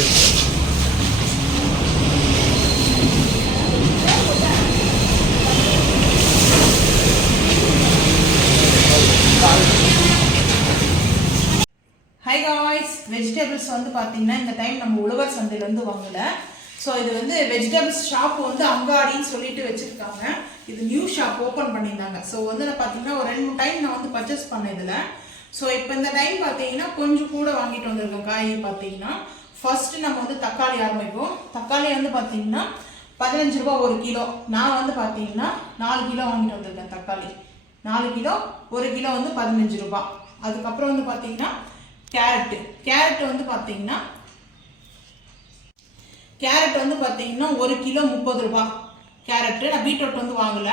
Hi guys, vegetables வந்து பார்த்தீங்கன்னா இந்த டைம் நம்ம உழவர் சந்தையிலேருந்து வாங்கலை. ஸோ இது வந்து வெஜிடபிள்ஸ் ஷாப் வந்து அங்காடின்னு சொல்லிட்டு வச்சுருக்காங்க. இது நியூ ஷாப் ஓப்பன் பண்ணியிருந்தாங்க. ஸோ வந்து நான் பார்த்தீங்கன்னா ஒரு 2-3 டைம் நான் வந்து பர்ச்சேஸ் பண்ணேன் இதில். ஸோ இப்போ இந்த டைம் பார்த்தீங்கன்னா கொஞ்சம் கூட வாங்கிட்டு வந்திருக்கேன் காய். பார்த்தீங்கன்னா ஃபர்ஸ்ட்டு நம்ம வந்து தக்காளி ஆரம்பிப்போம். தக்காளி வந்து பார்த்தீங்கன்னா 15 ரூபா 1 கிலோ. நான் வந்து பார்த்தீங்கன்னா 4 கிலோ வாங்கிட்டு வந்திருக்கேன் தக்காளி. 4 கிலோ 1 கிலோ வந்து 15 ரூபா. அதுக்கப்புறம் வந்து பார்த்தீங்கன்னா கேரட் வந்து பார்த்தீங்கன்னா 1 கிலோ 30 ரூபா. கேரட் நான் பீட்ரூட் வந்து வாங்கல.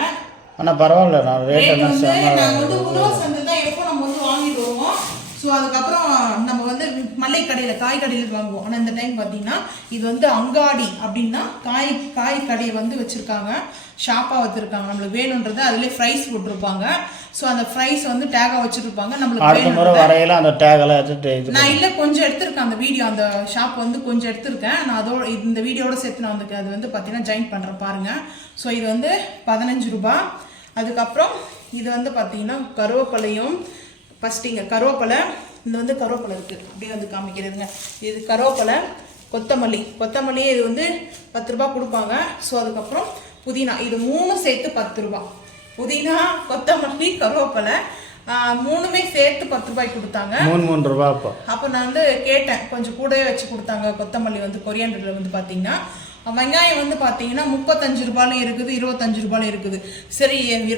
ஆனால் பரவாயில்ல, நான் ரேட் வந்து நாங்கள் வந்து உழவர் சந்தை தான் எப்போ நம்ம வந்து வாங்கிட்டு வருவோம். ஸோ அதுக்கப்புறம் நம்ம வந்து மல்லிகை கடையில் காய் கடையில் வாங்குவோம். ஆனால் இந்த டைம் பார்த்தீங்கன்னா இது வந்து அங்காடி அப்படின்னா காய் கடையை வந்து வச்சுருக்காங்க, ஷாப்பாக வச்சுருக்காங்க. நம்மளுக்கு வேணுன்றது அதிலே ஃப்ரைஸ் போட்டிருப்பாங்க. ஸோ அந்த ஃப்ரைஸ் வந்து டேகாக வச்சுருப்பாங்க. நம்மளுக்கு வரையில அந்த டேகெல்லாம் எடுத்துட்டு நான் இல்லை கொஞ்சம் எடுத்திருக்கேன். அந்த வீடியோ அந்த ஷாப் வந்து கொஞ்சம் எடுத்திருக்கேன். நான் அதோட இந்த வீடியோட சேர்த்து நான் வந்து அது வந்து பார்த்தீங்கன்னா ஜாயின் பண்ணுறேன் பாருங்கள். ஸோ இது வந்து 15 ரூபா. அதுக்கப்புறம் இது வந்து பார்த்தீங்கன்னா கருவேப்பிலையும் ஃபஸ்ட்டு இங்கே கருவேப்பிலை, இது வந்து கருவேப்பிலை இருக்குது அப்படியே வந்து காமிக்கிறதுங்க. இது கருவேப்பிலை, கொத்தமல்லி இது வந்து 10 ரூபா கொடுப்பாங்க. ஸோ அதுக்கப்புறம் புதினா, இது 3 சேர்த்து 10 ரூபா. புதினா, கொத்தமல்லி, கருவேப்பிலை 3மே சேர்த்து 10 ரூபாய்க்கு கொடுத்தாங்க. 3 ரூபா. அப்போ நான் வந்து கேட்டேன், கொஞ்சம் கூடவே வச்சு கொடுத்தாங்க. கொத்தமல்லி வந்து கொரியாண்டரில் வந்து பார்த்தீங்கன்னா வெங்காயம் வந்து பார்த்தீங்கன்னா 35 ரூபாயிலும் இருக்குது, 25 ரூபாயிலும் இருக்குது. சரி,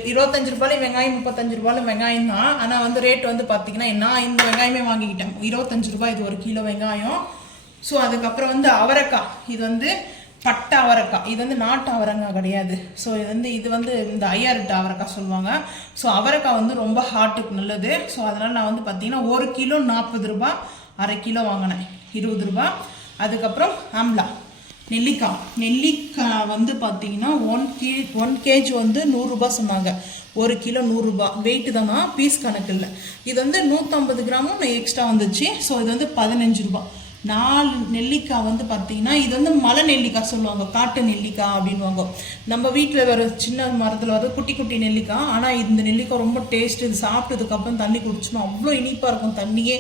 25 ரூபாயிலும் வெங்காயம், 35 ரூபாயிலும் வெங்காயம் தான். ஆனால் வந்து ரேட் வந்து பார்த்தீங்கன்னா நான் இந்த வெங்காயமே வாங்கிக்கிட்டேன் 25 ரூபாய். இது 1 கிலோ வெங்காயம். ஸோ அதுக்கப்புறம் வந்து அவரைக்காய், இது வந்து பட்டை அவரைக்காய், இது வந்து நாட்டு அவரைக்காய் கிடையாது. ஸோ இது வந்து இந்த ஐயாரிட்டு அவரைக்காய் சொல்லுவாங்க. ஸோ அவரைக்காய் வந்து ரொம்ப ஹார்ட்டுக்கு நல்லது. ஸோ அதனால் நான் வந்து பார்த்தீங்கன்னா 1 கிலோ 40 ரூபா, அரை கிலோ வாங்கினேன் 20 ரூபா. அதுக்கப்புறம் ஆம்லா நெல்லிக்காய் வந்து பார்த்தீங்கன்னா 1 கேஜி வந்து 100 ரூபா சொன்னாங்க. 1 கிலோ 100 ரூபா. வெயிட்டு தானா, பீஸ் கணக்கு இல்லை. இது வந்து 150 கிராமும் எக்ஸ்ட்ரா வந்துச்சு. ஸோ இது வந்து 15 ரூபா. 4 நெல்லிக்காய் வந்து பார்த்தீங்கன்னா இது வந்து மலை நெல்லிக்காய் சொல்லுவாங்க, காட்டு நெல்லிக்காய் அப்படின்வாங்க. நம்ம வீட்டில் வர சின்ன மரத்தில் வர குட்டி குட்டி நெல்லிக்காய். ஆனால் இந்த நெல்லிக்காய் ரொம்ப டேஸ்ட். இது சாப்பிட்டதுக்கப்புறம் தண்ணி குடிச்சோன்னா அவ்வளோ இனிப்பாக இருக்கும், தண்ணியே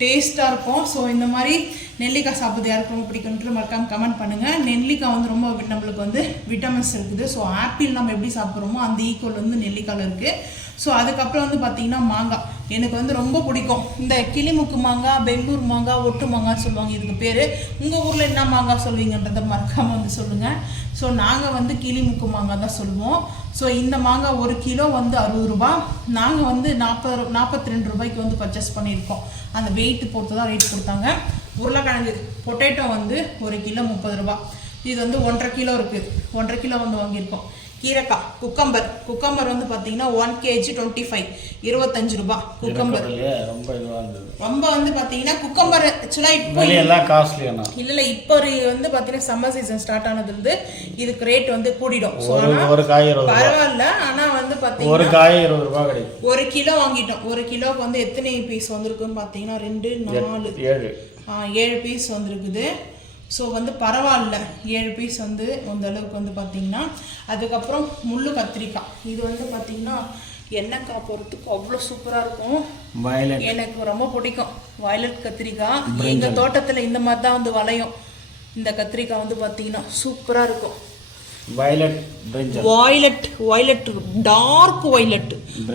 டேஸ்ட்டாக இருக்கும். ஸோ இந்த மாதிரி நெல்லிக்காய் சாப்பிட்றது யாருக்கு ரொம்ப பிடிக்கும்னு மறக்காமல் கமெண்ட் பண்ணுங்கள். நெல்லிக்காய் வந்து ரொம்ப நம்மளுக்கு வந்து விட்டமின்ஸ் இருக்குது. ஸோ ஆப்பிள் நம்ம எப்படி சாப்பிட்றோமோ அந்த ஈக்குவல் வந்து நெல்லிக்காயில் இருக்குது. ஸோ அதுக்கப்புறம் வந்து பார்த்திங்கன்னா மாங்காய் எனக்கு வந்து ரொம்ப பிடிக்கும். இந்த கிளிமுக்கு மாங்காய், பெங்களூர் மாங்காய், ஒட்டு மாங்காய் சொல்லுவாங்க இதுக்கு பேர். உங்கள் ஊரில் என்ன மாங்காய் சொல்லுவீங்கன்றதை மறக்காமல் வந்து சொல்லுங்கள். ஸோ நாங்கள் வந்து கிளிமுக்கு மாங்காய் தான் சொல்லுவோம். ஸோ இந்த மாங்காய் 1 கிலோ வந்து 60 ரூபா. நாங்கள் வந்து 42 ரூபாய்க்கு வந்து பர்ச்சேஸ் பண்ணியிருக்கோம். அந்த வெயிட் பொறுத்து தான் ரேட் கொடுத்தாங்க. உருளைக்கிழங்கு பொட்டேட்டோ வந்து 1 கிலோ 30 ரூபா. இது வந்து 1.5 கிலோ இருக்குது, 1.5 கிலோ வந்து வாங்கியிருக்கோம். கீரைக்காய், குக்கம்பர் வந்து பார்த்தீங்கன்னா 1 கேஜி 25 ரூபா. குக்கம்பர் ரொம்ப வந்து பார்த்தீங்கன்னா குக்கம்பர் ஆக்சுவலாக இப்போ இல்லை இப்போ வந்து பார்த்தீங்கன்னா சம்மர் சீசன் ஸ்டார்ட் ஆனதுலேருந்து இதுக்கு ரேட் வந்து கூடிடும். ஸோ பரவாயில்ல. ஆனால் வந்து பார்த்தீங்கன்னா 1 கிலோ வாங்கிட்டோம். 1 கிலோவுக்கு வந்து எத்தனை பீஸ் வந்திருக்குன்னு பார்த்தீங்கன்னா 2, 4, 7 பீஸ் வந்துருக்குது. ஸோ வந்து பரவாயில்ல, 7 பீஸ் வந்து அந்த அளவுக்கு வந்து பார்த்திங்கன்னா. அதுக்கப்புறம் முள்ளு கத்திரிக்காய், இது வந்து பார்த்திங்கன்னா எண்ணெய்க்காய் போகிறதுக்கு அவ்வளோ சூப்பராக இருக்கும். எனக்கு ரொம்ப பிடிக்கும் வயலட் கத்திரிக்காய். எங்கள் தோட்டத்தில் இந்த மாதிரி தான் வந்து வளையும். இந்த கத்திரிக்காய் வந்து பார்த்திங்கன்னா சூப்பராக இருக்கும். Violet dark violet.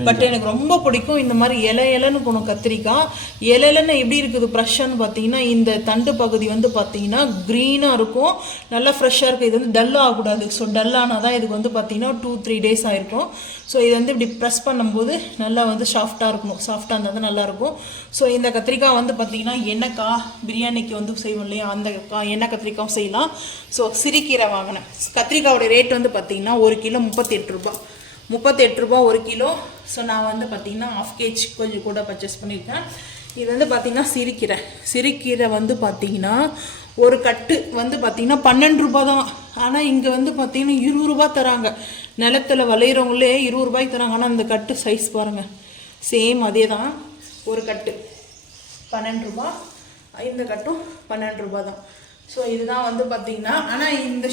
பட் எனக்கு ரொம்ப பிடிக்கும். இந்த மாதிரி இலைன்னு போகணும் கத்திரிக்காய். இலைன்னு எப்படி இருக்குது ஃப்ரெஷ்ஷான்னு பார்த்தீங்கன்னா இந்த தண்டு பகுதி வந்து பார்த்தீங்கன்னா க்ரீனாக இருக்கும், நல்லா ஃப்ரெஷ்ஷாக இருக்குது. இது வந்து டல்லாக ஆகக்கூடாது. ஸோ டல்லானால் தான் இதுக்கு வந்து பார்த்தீங்கன்னா 2-3 டேஸ் ஆகிருக்கும். ஸோ இது வந்து இப்படி ப்ரெஸ் பண்ணும்போது நல்லா வந்து சாஃப்டாக இருக்கணும். சாஃப்டாக இருந்தால் தான் நல்லாயிருக்கும். ஸோ இந்த கத்திரிக்காய் வந்து பார்த்திங்கன்னா எண்ணெய்க்காய் பிரியாணிக்கு வந்து செய்வோம் இல்லையா, அந்த எண்ணெய் கத்திரிக்காயும் செய்யலாம். ஸோ சிறுகீரை வாங்கினேன். கத்திரிக்காயோட ரேட் வந்து பார்த்திங்கன்னா 1 கிலோ 38 ரூபா. 38 ரூபா 1 கிலோ. ஸோ நான் வந்து பார்த்திங்கன்னா 1/2 கேஜி கொஞ்சம் கூட பர்ச்சேஸ் பண்ணியிருக்கேன். இது வந்து பார்த்திங்கன்னா சிறுகீரை வந்து பார்த்திங்கன்னா ஒரு கட்டு வந்து பார்த்திங்கன்னா 12 ரூபா தான். ஆனால் இங்கே வந்து பார்த்திங்கன்னா 20 ரூபா தராங்க. நிலத்தில் விளையிறவங்களே 20 ரூபாய்க்கு தராங்க. ஆனால் அந்த கட்டு சைஸ் பாருங்கள், சேம் அதே தான். ஒரு கட்டு 12 ரூபா, இந்த கட்டும் 12 ரூபா தான். ஸோ இதுதான் வந்து பார்த்தீங்கன்னா, ஆனால் இந்த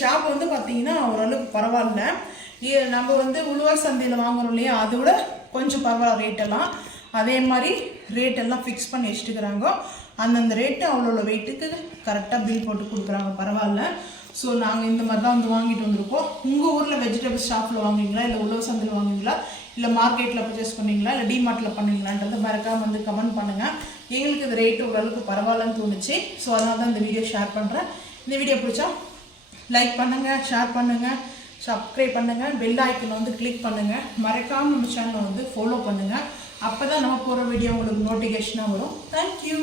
ஷாப் வந்து பார்த்தீங்கன்னா ஓரளவுக்கு பரவாயில்ல. நம்ம வந்து உழவர் சந்தையில் வாங்குறோம் இல்லையா, அதை விட கொஞ்சம் பரவாயில்ல ரேட்டெல்லாம். அதே மாதிரி ரேட்டெல்லாம் ஃபிக்ஸ் பண்ணி வச்சுட்டுக்கிறாங்க. அந்தந்த ரேட்டு அவ்வளோ வெயிட்டுக்கு கரெக்டாக பில் போட்டு கொடுக்குறாங்க, பரவாயில்ல. ஸோ நாங்கள் இந்த மாதிரி தான் வந்து வாங்கிட்டு வந்திருக்கோம். உங்கள் ஊரில் வெஜிடபிள் ஷாப்பில் வாங்குவீங்களா, இல்லை உழவர் சந்தையில் வாங்குவீங்களா, இல்லை மார்க்கெட்டில் பர்ச்சேஸ் பண்ணுவீங்களா, இல்லை டிமார்ட்டில் பண்ணுவீங்களான்றதை மறக்காம வந்து கமெண்ட் பண்ணுங்கள். எங்களுக்கு இந்த ரேட்டு ஓரளவுக்கு பரவாயில்லன்னு தோணுச்சு. ஸோ அதனால தான் இந்த வீடியோ ஷேர் பண்ணுறேன். இந்த வீடியோ பிடிச்சா லைக் பண்ணுங்கள், ஷேர் பண்ணுங்கள், சப்ஸ்கிரைப் பண்ணுங்கள், பெல் ஐக்கனை வந்து கிளிக் பண்ணுங்கள். மறக்காமல் நம்ம சேனலை வந்து ஃபாலோ பண்ணுங்கள். அப்போ தான் நம்ம போகிற வீடியோ உங்களுக்கு நோட்டிஃபிகேஷனாக வரும். தேங்க்யூ.